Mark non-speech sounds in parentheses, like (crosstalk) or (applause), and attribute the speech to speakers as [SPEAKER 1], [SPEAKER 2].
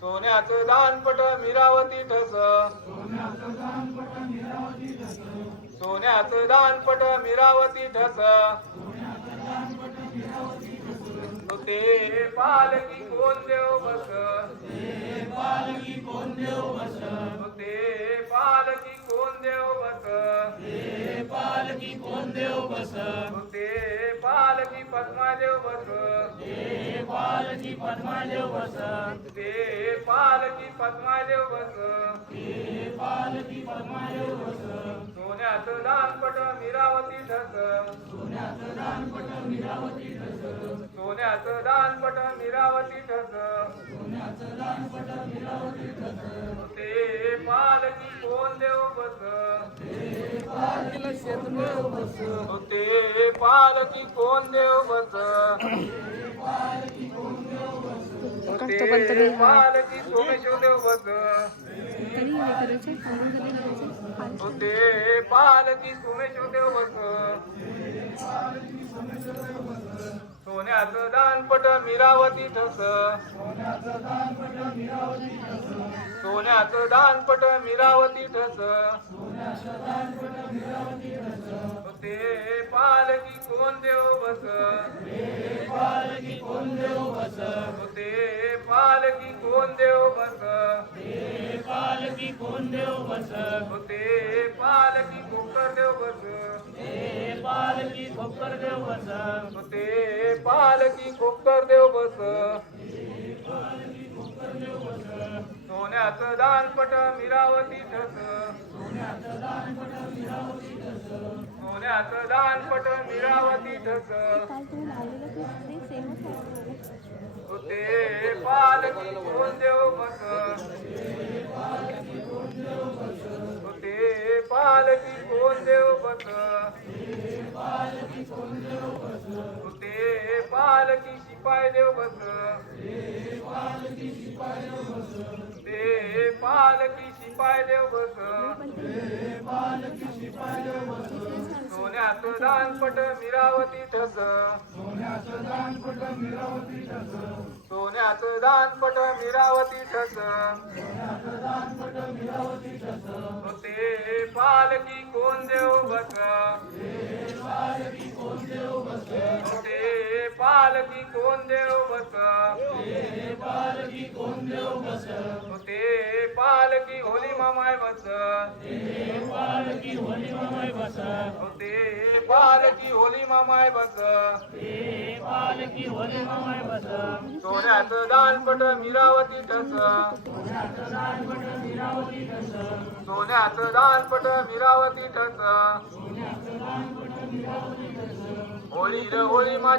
[SPEAKER 1] सोन्याचं दानपट मिरावती ठस. सोन्याचं दानपट मिरावती ठस. ते पालकी कोण देव बस. ते पालकी कोण देव बस.
[SPEAKER 2] पालकी कोण देव बस
[SPEAKER 1] ते पालकी पद्मादेव बस.
[SPEAKER 2] पालकी पद्मादेव बस
[SPEAKER 1] ते पालकी पद्मादेव बस
[SPEAKER 2] हे पालकी पद्मादेव बस
[SPEAKER 1] सोन्याचं दानपट मिरावती ठस
[SPEAKER 2] सोन्याचं दानपट मिरावती ठस
[SPEAKER 1] सोन्याचं दानपट मिरावती ठस
[SPEAKER 2] सोन्याचं दानपट मिरावती ठस
[SPEAKER 1] ते पालकी कोण देव बस ते पालकी कोण देव बस ते पालकी सोमेश्वर देव बस (clears throat) ते पालकी सोमेश्वर देव बस सोन्याचं दानपट मिरावती ठस. सोन्याचं दानपट मिरावती ठस. देव बस. ते पालकी कोकर देव बस.
[SPEAKER 2] पालकी खोकर देव बस.
[SPEAKER 1] ते पालकी कोकर देव बस. सोन्याचं दानपट मिरावती ठस. सोन्याचं दानपट मिरावती ठस. ते पालकी कोण देव बस ते पालकी कोण देव बस ते पालकी शिपाय देव बस ते पालकी शिपाय देव बस सोन्याचं दानपट मिरावती ठस सोन्याचं दानपट मिरावती ठस ते पालकी कोण देव ते पालकी कोण देव बस?
[SPEAKER 2] पालकी कोण देव बस?
[SPEAKER 1] ते पालकी होली मामाय बस?
[SPEAKER 2] हे पालकी होली मामाय बस.
[SPEAKER 1] पालकी होली मामाय बस
[SPEAKER 2] हे
[SPEAKER 1] सोन्याचं दानपट मिरावती ठस. सोन्याचं दानपट मिरावती ठस. होळी र होळी